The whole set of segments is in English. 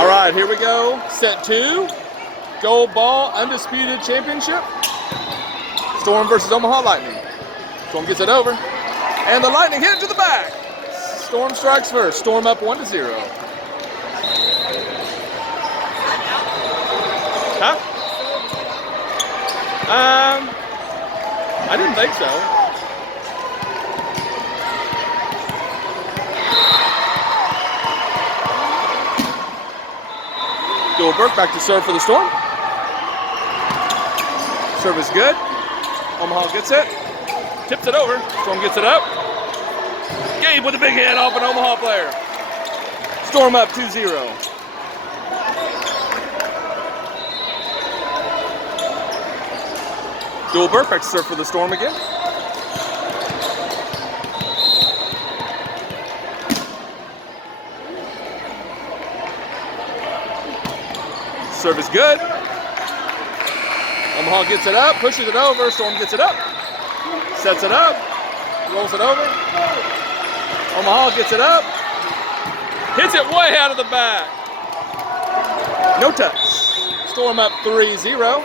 All right, here we go. Set 2. Gold ball, Undisputed Championship. Storm versus Omaha Lightning. Storm gets it over. And the Lightning hit it to the back. Storm strikes first. Storm up 1-0. Huh? I didn't think so. Burke back to serve for the Storm. Serve is good. Omaha gets it. Tips it over. Storm gets it up. Gabe with a big hit off an Omaha player. Storm up 2-0. Burke back to serve for the Storm again. Serve is good. Omaha gets it up, pushes it over. Storm gets it up. Sets it up. Rolls it over. Omaha gets it up. Hits it way out of the back. No touch. Storm up 3-0.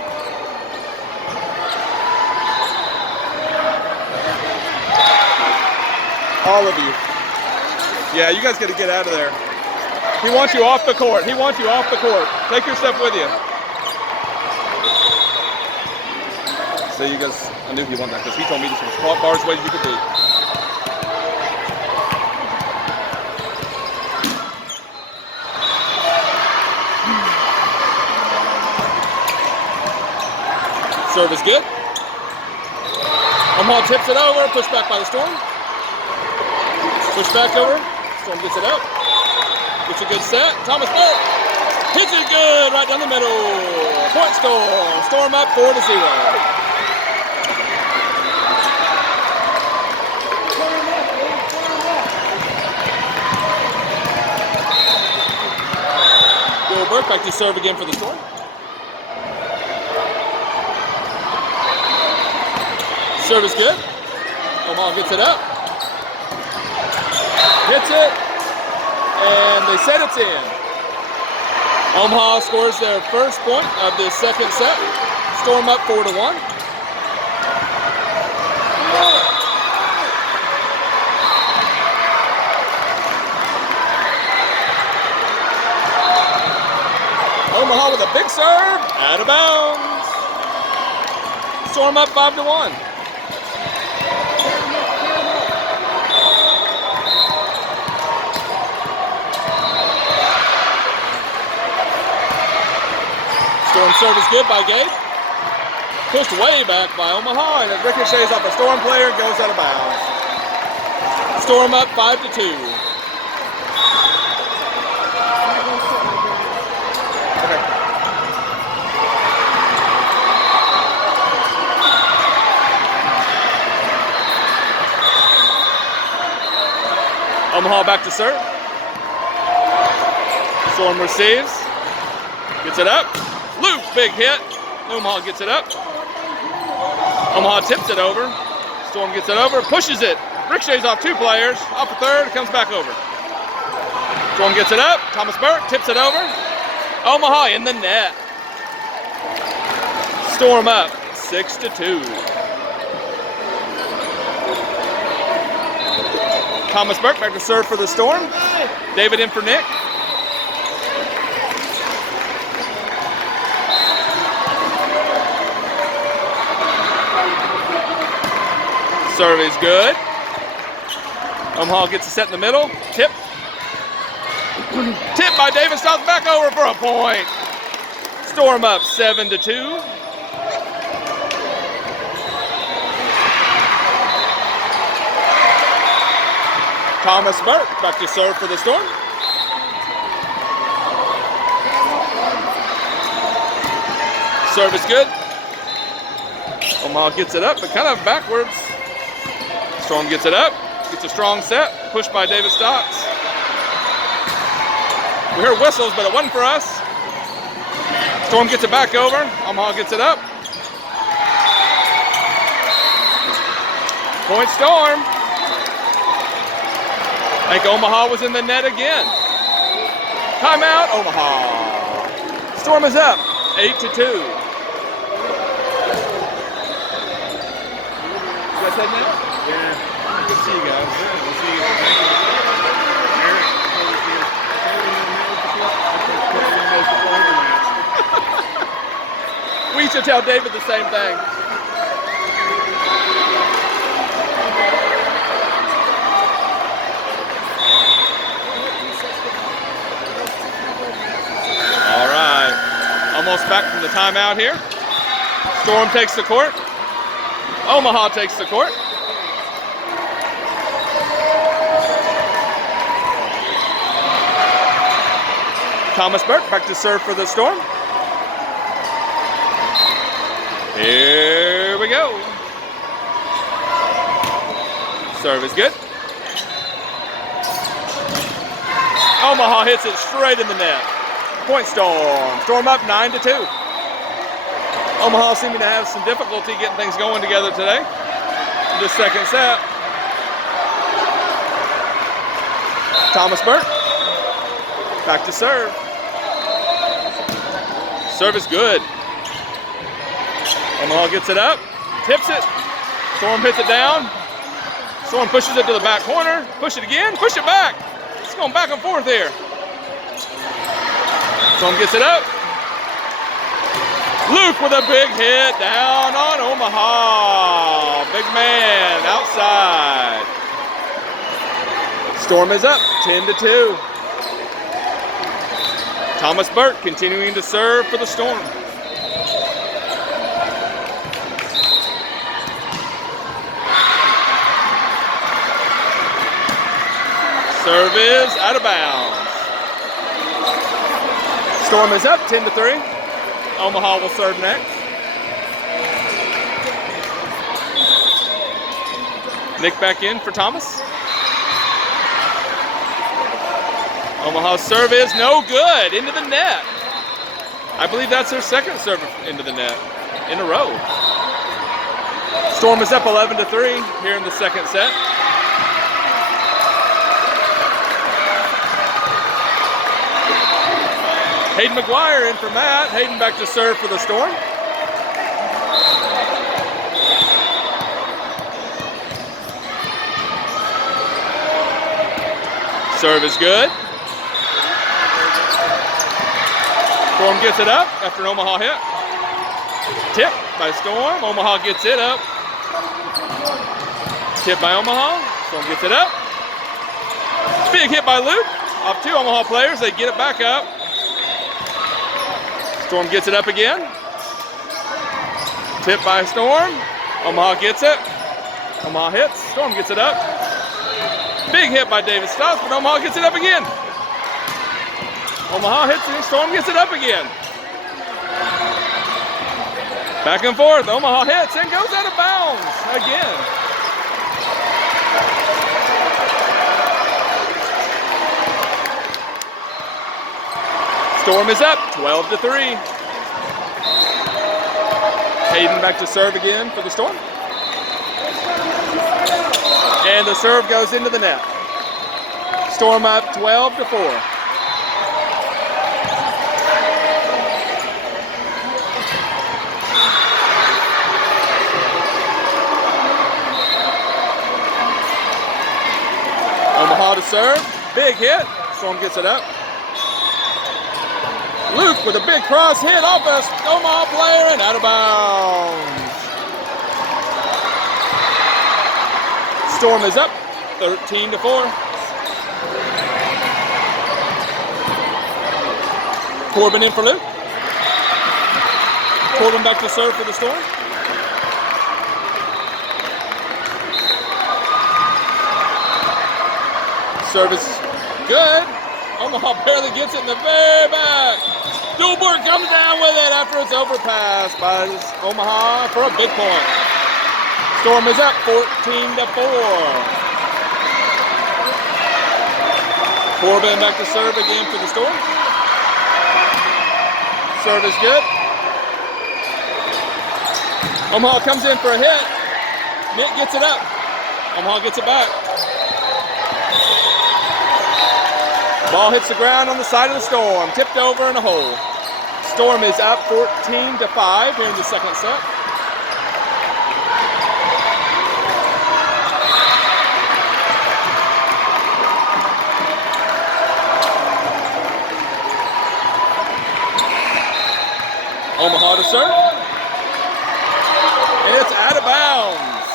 All of you. Yeah, you guys got to get out of there. He wants you off the court. He wants you off the court. Take your stuff with you. So you guys, I knew he wanted that because he told me this was as far away as you could be. Serve is good. Omaha tips it over. Pushed back by the Storm. Push back over. Storm gets it up. Gets a good set. Thomas Burke hits it good right down the middle. Point score. Storm up 4-0. Burke back to serve again for the Storm. Serve is good. Omaha gets it up. Hits it. And they said it's in. Omaha scores their first point of the second set. Storm up 4-1. Omaha with a big serve. Out of bounds. Storm up 5-1. Storm serve is good by Gabe. Pushed way back by Omaha, and it ricochets off a Storm player and goes out of bounds. Storm up 5-2. Okay. Omaha back to serve. Storm receives. Gets it up. Luke, big hit. Omaha gets it up. Omaha tips it over. Storm gets it over, pushes it. Ricochets off 2 players. Off the third, comes back over. Storm gets it up. Thomas Burke tips it over. Omaha in the net. Storm up 6-2. Thomas Burke back to serve for the Storm. David in for Nick. Serve is good. Omaha gets a set in the middle. Tip. Tip by David. Stops back over for a point. Storm up 7-2. Thomas Burke back to serve for the Storm. Serve is good. Omaha gets it up, but kind of backwards. Storm gets it up, gets a strong set, pushed by David Stocks. We heard whistles, but it wasn't for us. Storm gets it back over, Omaha gets it up. Point Storm. I think Omaha was in the net again. Timeout, Omaha. Storm is up, 8-2. You guys heading out? Yeah. Good to see you guys. Yeah, we'll see you. Eric, over here. We used to tell David the same thing. All right, almost back from the timeout here. Storm takes the court. Omaha takes the court. Thomas Burke back to serve for the Storm. Here we go. Serve is good. Omaha hits it straight in the net. Point Storm. Storm up 9-2. Omaha seeming to have some difficulty getting things going together today. The second set. Thomas Burke back to serve. Serve is good. Omaha gets it up, tips it. Storm hits it down. Storm pushes it to the back corner. Push it again, push it back. It's going back and forth here. Storm gets it up. Luke with a big hit down on Omaha. Big man outside. Storm is up 10-2. Thomas Burke continuing to serve for the Storm. Serve is out of bounds. Storm is up 10-3. Omaha will serve next. Nick back in for Thomas. Omaha's serve is no good, into the net. I believe that's their second serve into the net in a row. Storm is up 11-3 here in the second set. Hayden McGuire in for Matt. Hayden back to serve for the Storm. Serve is good. Storm gets it up after an Omaha hit. Tip by Storm. Omaha gets it up. Tip by Omaha. Storm gets it up. Big hit by Luke. Off two Omaha players. They get it back up. Storm gets it up again. Tip by Storm. Omaha gets it. Omaha hits. Storm gets it up. Big hit by David Stoss, but Omaha gets it up again. Omaha hits it. Storm gets it up again. Back and forth. Omaha hits and goes out of bounds again. Storm is up 12-3. Hayden back to serve again for the Storm. And the serve goes into the net. Storm up 12-4. Omaha to serve. Big hit. Storm gets it up. Luke with a big cross hit off a Omaha player and out of bounds. Storm is up 13-4. Corbin in for Luke. Corbin back to serve for the Storm. Service good. Omaha barely gets it in the very back. Dulbert comes down with it after it's overpassed by Omaha for a big point. Storm is up 14-4. Corbin back to serve again for the Storm. Serve is good. Omaha comes in for a hit. Nick gets it up. Omaha gets it back. Ball hits the ground on the side of the Storm. Tipped over in a hole. Storm is up 14-5 here in the second set. Omaha to serve. It's out of bounds.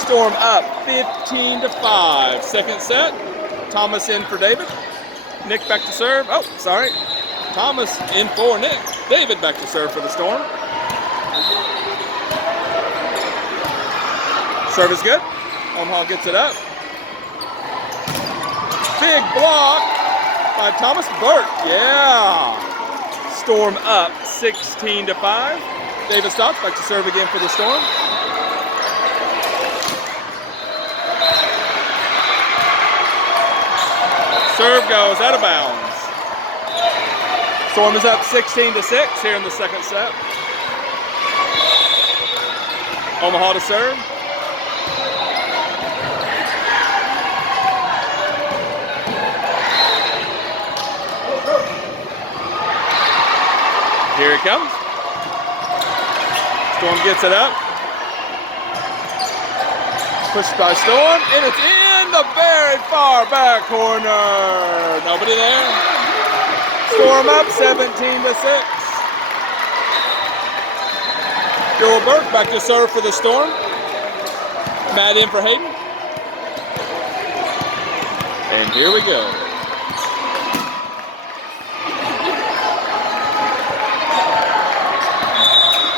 Storm up 15-5. Second set. Thomas in for David. Nick back to serve. Oh, sorry. Thomas in for Nick. David back to serve for the Storm. Serve is good. Omaha gets it up. Big block by Thomas Burke. Yeah. Storm up 16-5. David Stotts back to serve again for the Storm. Serve goes out of bounds. Storm is up 16-6 here in the second set. Omaha to serve. Here it comes. Storm gets it up. Pushed by Storm, and it's in the very far back corner. Nobody there. Storm up 17-6. Joel Burke back to serve for the Storm. Matt in for Hayden. And here we go.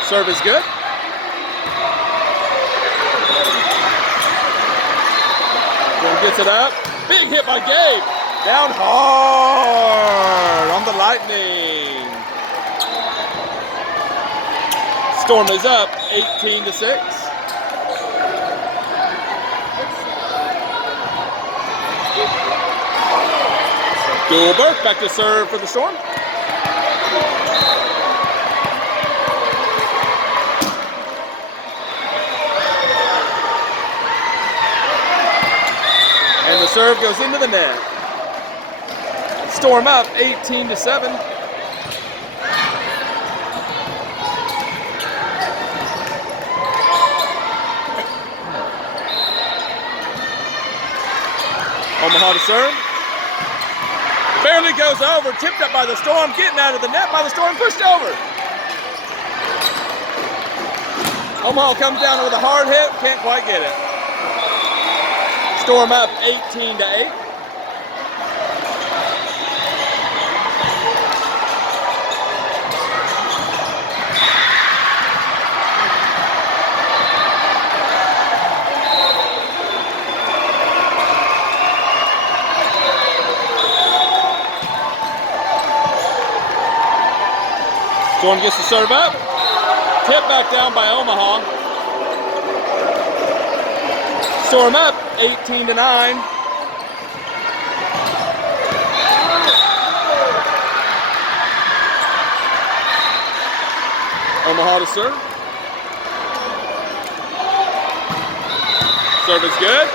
Serve is good. Storm gets it up. Big hit by Gabe. Down hard on the Lightning. Storm is up 18-6. Joel Burke back to serve for the Storm. And the serve goes into the net. Storm up 18-7. Omaha to serve. Barely goes over, tipped up by the Storm, getting out of the net by the Storm, pushed over. Omaha comes down with a hard hit, can't quite get it. Storm up 18-8. Storm gets the serve up. Tip back down by Omaha. Storm up 18-9. Omaha to serve. Serve is good.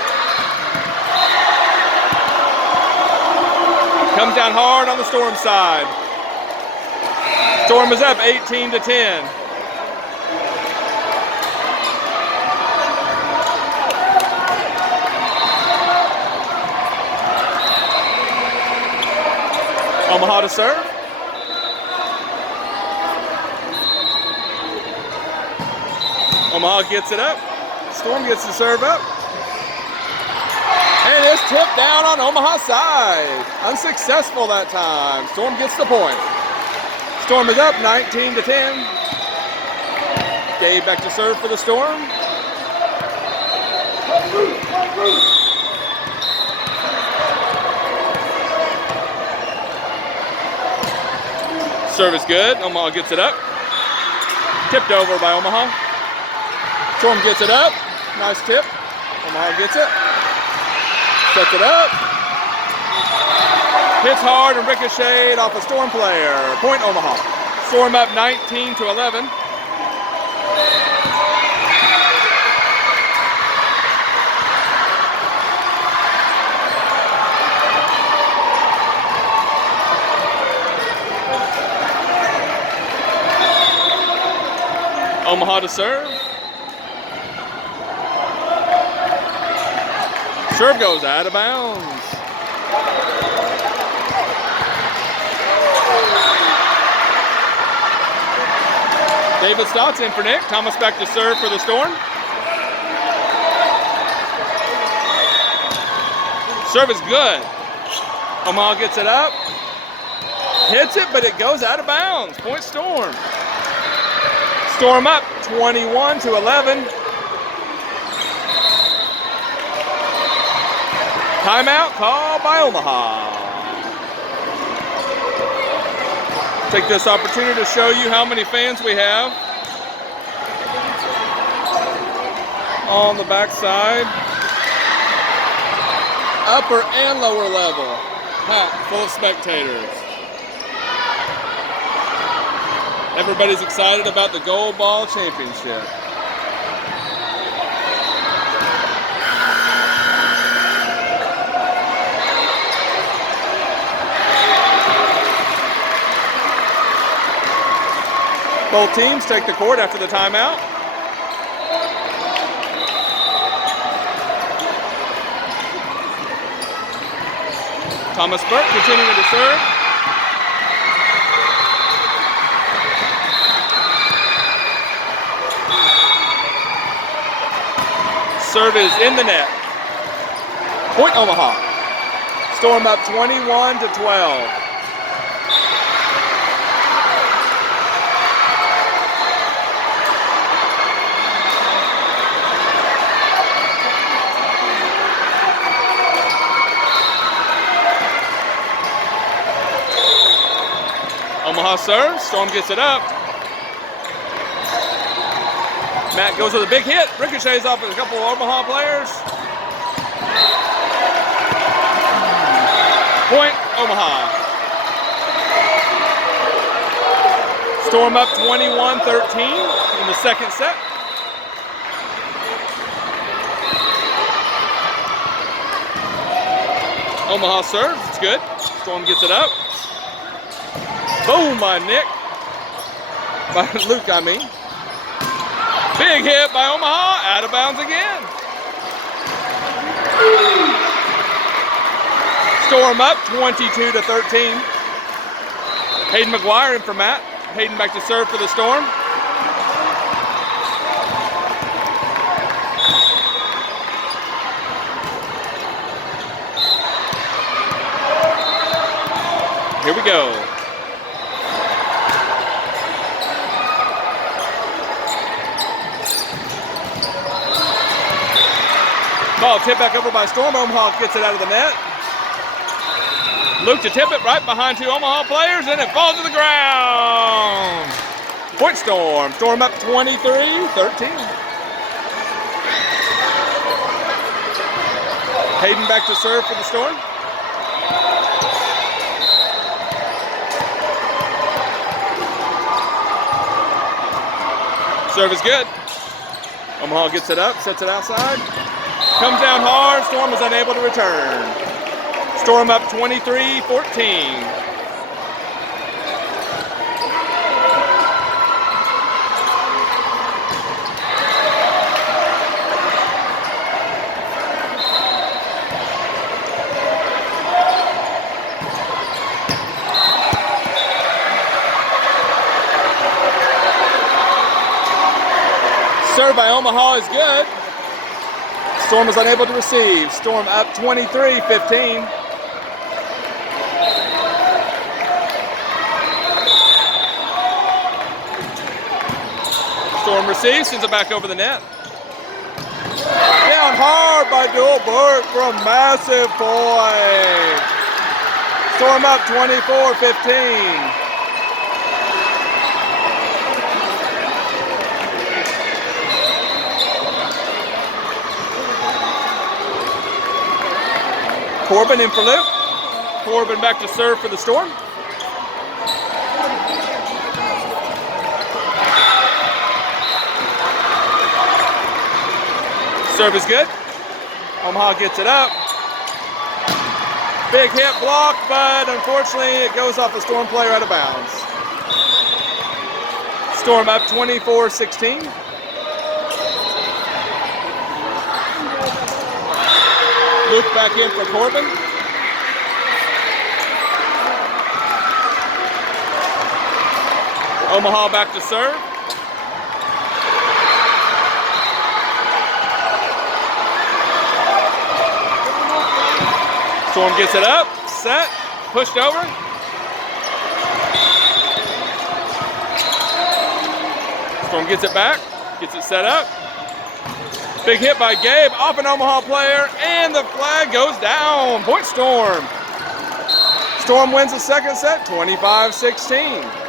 Comes down hard on the Storm side. Storm is up 18-10. Omaha to serve. Omaha gets it up. Storm gets the serve up. And it's tipped down on Omaha's side. Unsuccessful that time. Storm gets the point. Storm is up 19-10. Dave back to serve for the Storm. Serve is good. Omaha gets it up. Tipped over by Omaha. Storm gets it up. Nice tip. Omaha gets it. Sets it up. Hits hard and ricocheted off a Storm player. Point Omaha. Storm up 19-11. Omaha to serve. Serve goes out of bounds. David Stotts in for Nick. Thomas back to serve for the Storm. Serve is good. Omaha gets it up. Hits it, but it goes out of bounds. Point Storm. Storm up 21-11. Timeout called by Omaha. Take this opportunity to show you how many fans we have on the backside. Upper and lower level. Packed full of spectators. Everybody's excited about the Gold Ball Championship. Both teams take the court after the timeout. Thomas Burke continuing to serve. Serve is in the net. Point Omaha. Storm up 21-12. Omaha serves, Storm gets it up. Matt goes with a big hit, ricochets off a couple of Omaha players. Point, Omaha. Storm up 21-13 in the second set. Omaha serves, it's good. Storm gets it up. Boom by Nick. By Luke, I mean. Big hit by Omaha, out of bounds again. Storm up 22-13. Hayden McGuire in for Matt. Hayden back to serve for the Storm. Here we go. Ball tipped back over by Storm. Omaha gets it out of the net. Luke to tip it right behind two Omaha players, and it falls to the ground. Point Storm. Storm up 23-13. Hayden back to serve for the Storm. Serve is good. Omaha gets it up, sets it outside. Comes down hard, Storm is unable to return. Storm up 23-14. Serve by Omaha is good. Storm was unable to receive. Storm up 23-15. Storm receives, sends it back over the net. Down hard by Dual Burke for a massive point. Storm up 24-15. Corbin in for Luke. Corbin back to serve for the Storm. Serve is good. Omaha gets it up. Big hit block, but unfortunately it goes off the Storm player out of bounds. Storm up 24-16. Luke back in for Corbin. Omaha back to serve. Storm gets it up, set, pushed over. Storm gets it back, gets it set up. Big hit by Gabe, off an Omaha player, and the flag goes down. Point Storm. Storm wins the second set, 25-16.